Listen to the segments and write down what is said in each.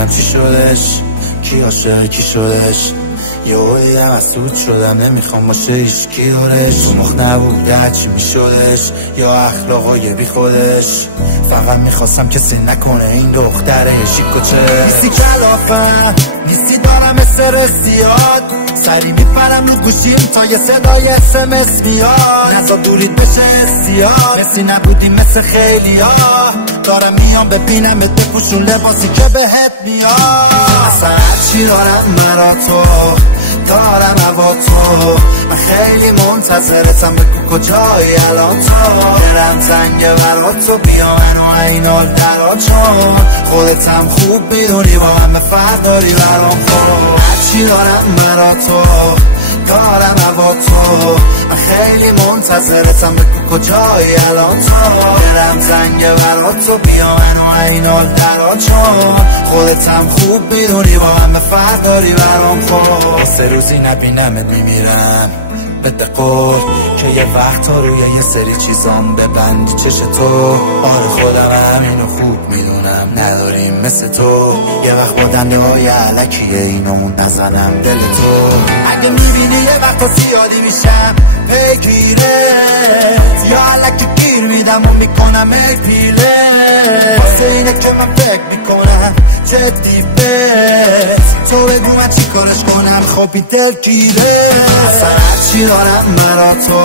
نمیدونم چی شدش، کی عاشق کی شدش. یه مسعود شدم نمیخوام باشه هیچکی دورش. تو مخ نبوده هرچی میشدش، یا اخلاقای بی خودش. فقط میخواستم کسی نکنه این دختره شیکوچه. نیستی کلافم نیستی دارم استرسیات، سری میپرم رو گوشیم تا یه صدای SMS میاد. نزا دورید بشه استیاد، مثی نبودی مثل خیلی ها. دارم میام ببینم بپوشون لباسی که بهت میاد. اصلا هرچی دارم مرا تو دارم هوا تو. من خیلی منتظرتم بگو کجایی الان تو. دلم زنگه برا تو بیا منو این حال درا، چون خودتم خوب میدونی با همه فرق داری برام. خود هرچی دارم مرا تو دارم هوا تو. من خیلی منتظرتم بگو کجایی الان تو. دلم زنگه برا تو بیا منو این حال درا، چون خودتم خوب میدونی با همه فرق داری برام. خود سه روزی نبینمت میمیرم بده قول که یه وقت ها روی یه سری چیزام ببندی چش تو. آره خودم همینو خوب میدونم نداریم مثل تو. یه وقت با دنده های علکیه اینامون نزنم دل تو. اگه میبینی یه وقت زیادی میشم پیگیره، یا علکی گیر میدم و میکنم ای پیله. واسه اینه که من فکر میکنم جدی بهت، تو بگو من چی کارش کنم خب این دل گیره. اصلا هرچی دارم مرا تو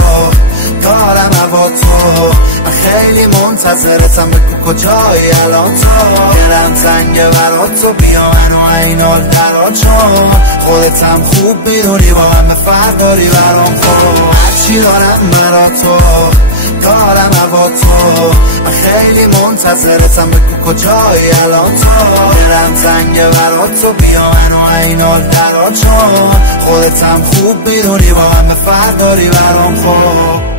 دارم هوا تو. من خیلی منتظرتم بگو کجایی الان تو. دلم زنگه برا تو بیا منو این حال درا، چون خودتم خوب میدونی با همه فرق داری برام. خود هرچی دارم مرا تو دارم هوا تو. من خیلی منتظرتم بگو کجایی الان تو. دلم زنگه برا تو بیا منو این حال درا، چون خودتم خوب میدونی با همه فرق داری برام. خود